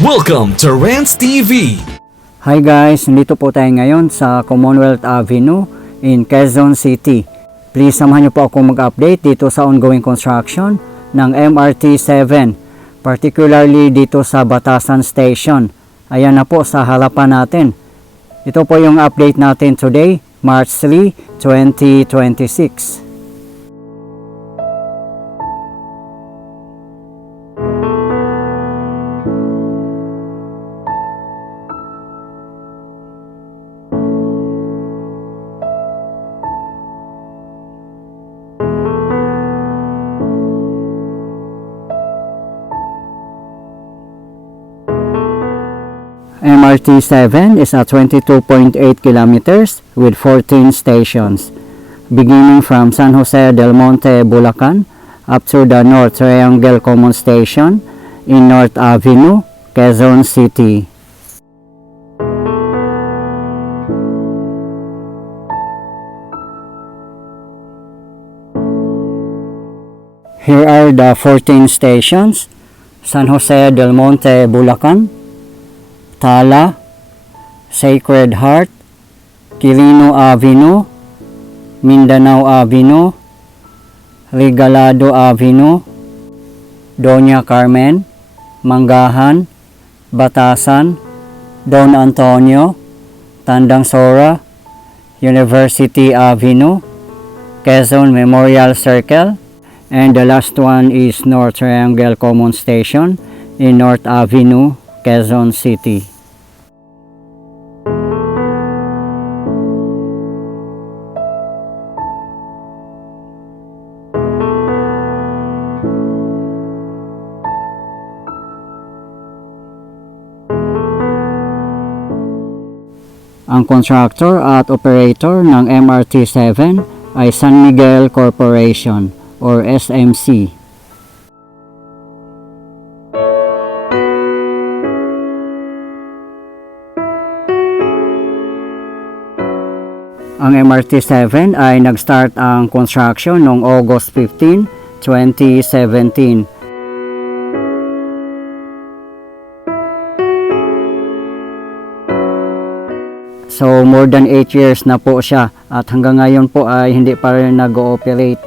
Welcome to Rants TV! Hi guys, nandito po tayo ngayon sa Commonwealth Avenue in Quezon City. Please samahan niyo po ako mag-update dito sa ongoing construction ng MRT 7, particularly dito sa Batasan Station. Ayan na po sa harapan natin. Ito po yung update natin today, March 3, 2026. MRT 7 is at 22.8 kilometers with 14 stations, beginning from San Jose del Monte, Bulacan, up to the North Triangle Common Station in North Avenue, Quezon City. Here are the 14 stations: San Jose del Monte, Bulacan, Tala, Sacred Heart, Quirino Avenue, Mindanao Avenue, Regalado Avenue, Doña Carmen, Manggahan, Batasan, Don Antonio, Tandang Sora, University Avenue, Quezon Memorial Circle, and the last one is North Triangle Common Station in North Avenue, Quezon City. Ang contractor at operator ng MRT 7 ay San Miguel Corporation or SMC. Ang MRT 7 ay nag-start ang construction noong August 15, 2017. So more than 8 years na po siya at hanggang ngayon po ay hindi pa rin nag-ooperate.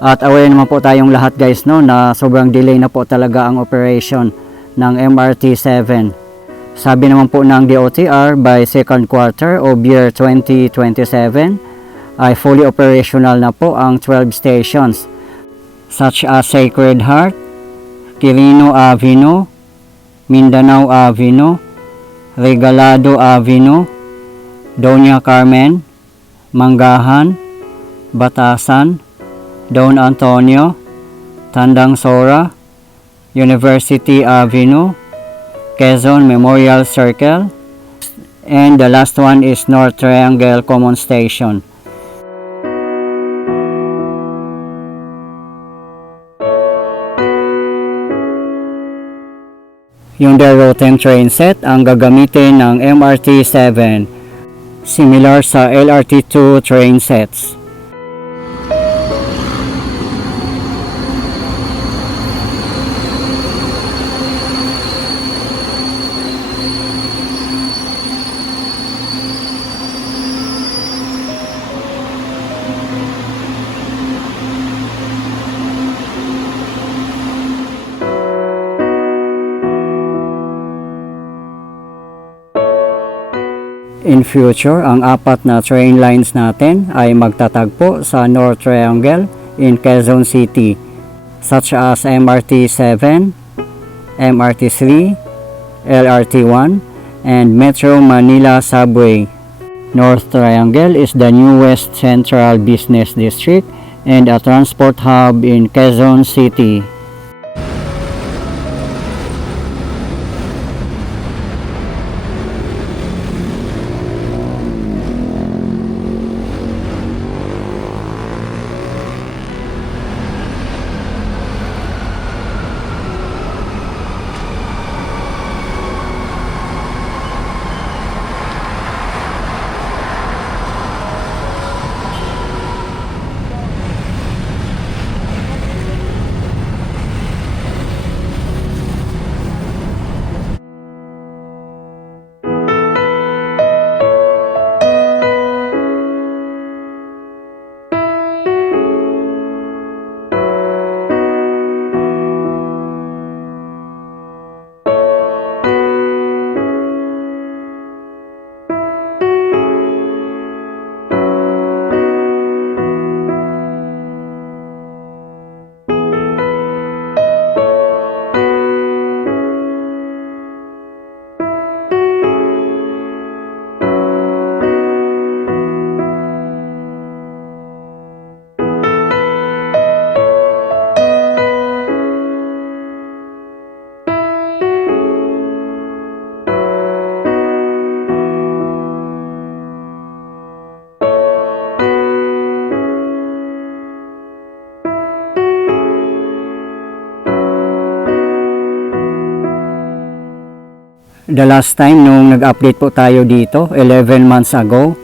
At aware naman po tayong lahat guys no na sobrang delay na po talaga ang operation ng MRT 7. Sabi naman po ng DOTR by second quarter of year 2027 ay fully operational na po ang 12 stations such as Sacred Heart, Quirino Avenue, Mindanao Avenue, Regalado Avenue, Doña Carmen, Manggahan, Batasan, Don Antonio, Tandang Sora, University Avenue, Quezon Memorial Circle, and the last one is North Triangle Common Station. Yung Doroten train set ang gagamitin ng MRT 7, similar sa LRT2 train sets. In future, ang apat na train lines natin ay magtatagpo sa North Triangle in Quezon City, such as MRT 7, MRT 3, LRT 1, and Metro Manila Subway. North Triangle is the newest central business district and a transport hub in Quezon City. The last time nung nag-update po tayo dito, 11 months ago,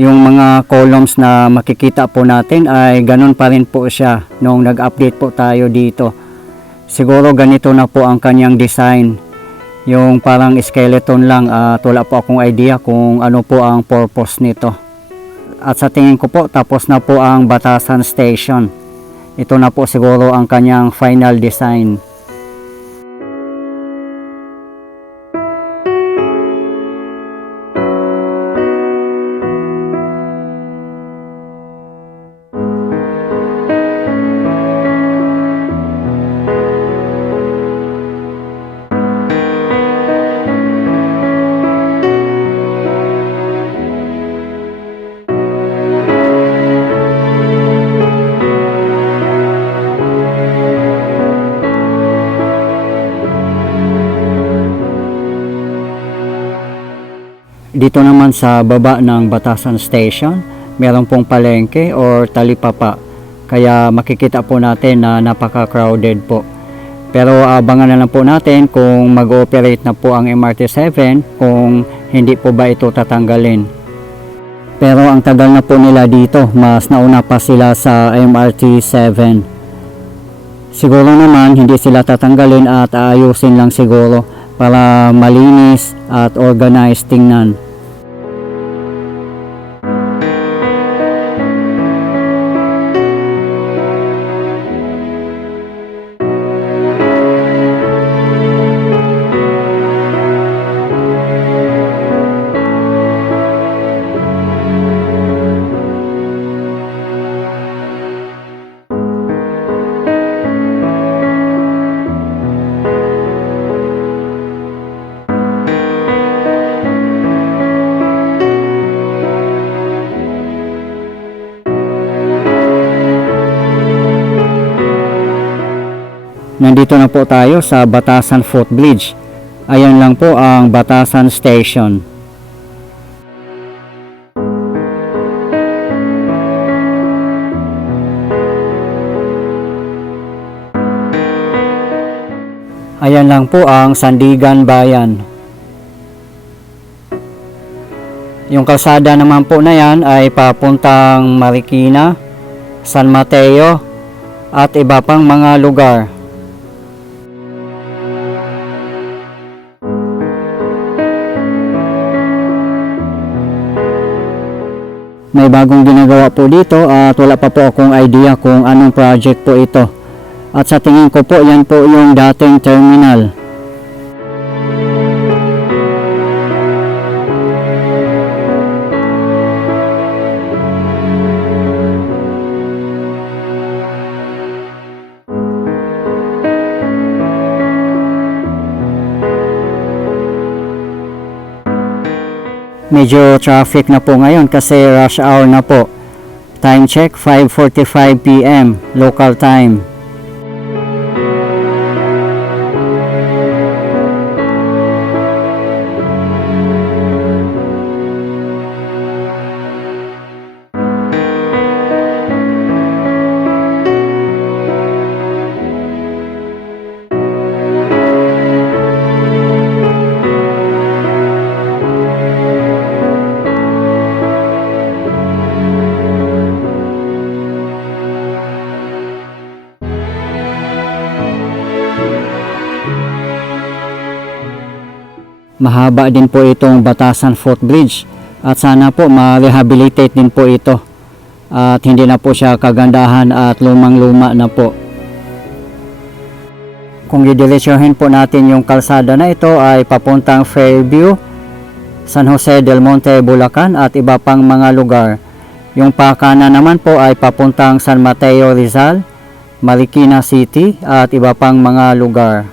yung mga columns na makikita po natin ay ganun pa rin po siya nung nag-update po tayo dito. Siguro ganito na po ang kanyang design. Yung parang skeleton lang at wala po akong idea kung ano po ang purpose nito. At sa tingin ko po tapos na po ang Batasan Station. Ito na po siguro ang kanyang final design. Dito naman sa baba ng Batasan Station, meron pong palengke or talipapa. Kaya makikita po natin na napaka-crowded po. Pero abangan na lang po natin kung mag-ooperate na po ang MRT-7 kung hindi po ba ito tatanggalin. Pero ang tagal na po nila dito, mas nauna pa sila sa MRT-7. Siguro naman hindi sila tatanggalin at aayusin lang siguro para malinis at organized tingnan. Nandito na po tayo sa Batasan Footbridge. Ayan lang po ang Batasan Station. Ayan lang po ang Sandigan Bayan. Yung kalsada naman po na yan ay papuntang Marikina, San Mateo at iba pang mga lugar. May bagong ginagawa po dito at wala pa po akong idea kung anong project po ito. At sa tingin ko po yan po yung dating terminal. Medyo traffic na po ngayon kasi rush hour na po. Time check 5:45 PM local time. Mahaba din po itong Batasan Footbridge at sana po ma-rehabilitate din po ito at hindi na po siya kagandahan at lumang-luma na po. Kung didiretsuhin po natin yung kalsada na ito ay papuntang Fairview, San Jose del Monte, Bulacan at iba pang mga lugar. Yung pakanan naman po ay papuntang San Mateo, Rizal, Marikina City at iba pang mga lugar.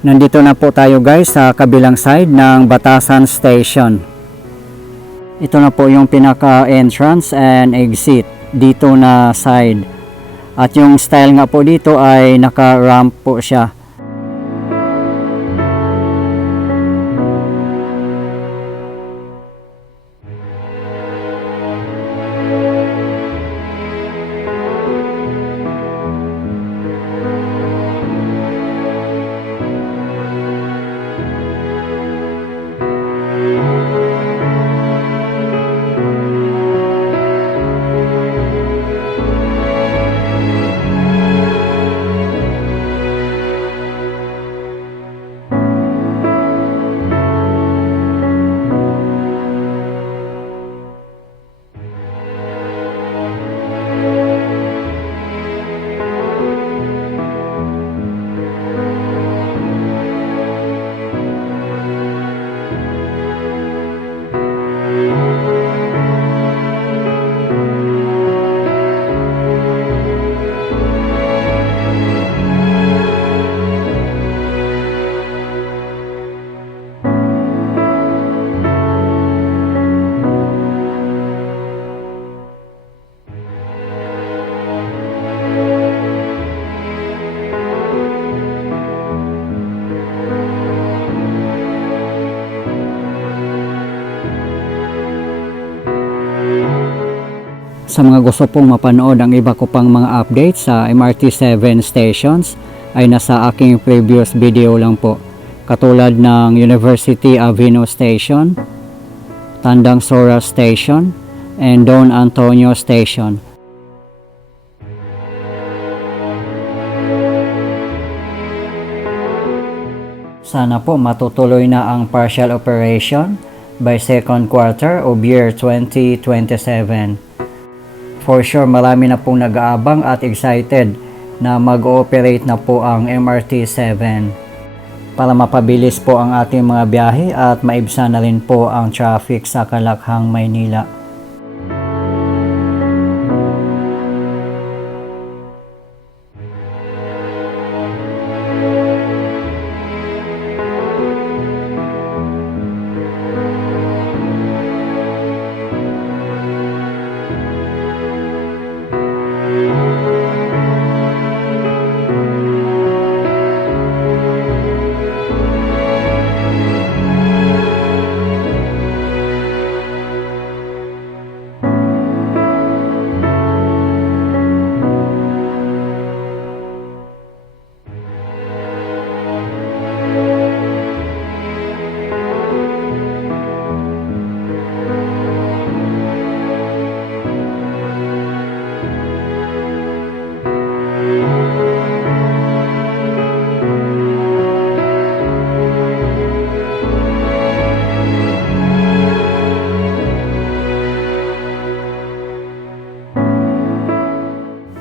Nandito na po tayo guys sa kabilang side ng Batasan Station. Ito na po yung pinaka entrance and exit dito na side. At yung style nga po dito ay naka-ramp po siya. Sa mga gusto pong mapanood ang iba ko pang mga updates sa MRT7 stations ay nasa aking previous video lang po. Katulad ng University Avenue Station, Tandang Sora Station, and Don Antonio Station. Sana po matutuloy na ang partial operation by second quarter of year 2027. For sure, marami na pong nag-aabang at excited na mag-ooperate na po ang MRT7 para mapabilis po ang ating mga biyahe at maibsan na rin po ang traffic sa Kalakhang, Maynila.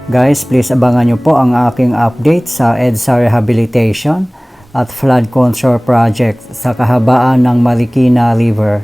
Guys, please abangan nyo po ang aking update sa EDSA Rehabilitation at Flood Control Project sa kahabaan ng Marikina River.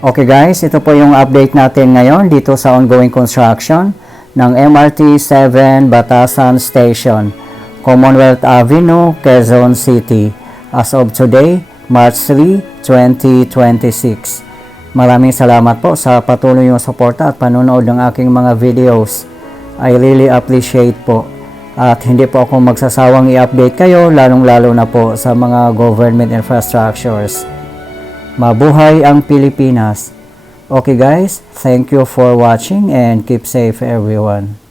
Okay guys, ito po yung update natin ngayon dito sa ongoing construction ng MRT7 Batasan Station, Commonwealth Avenue, Quezon City, as of today, March 3, 2026. Maraming salamat po sa patuloy yung suporta at panonood ng aking mga videos. I really appreciate po. At hindi po ako magsasawang i-update kayo, lalong-lalo na po sa mga government infrastructures. Mabuhay ang Pilipinas! Okay guys, thank you for watching and keep safe everyone.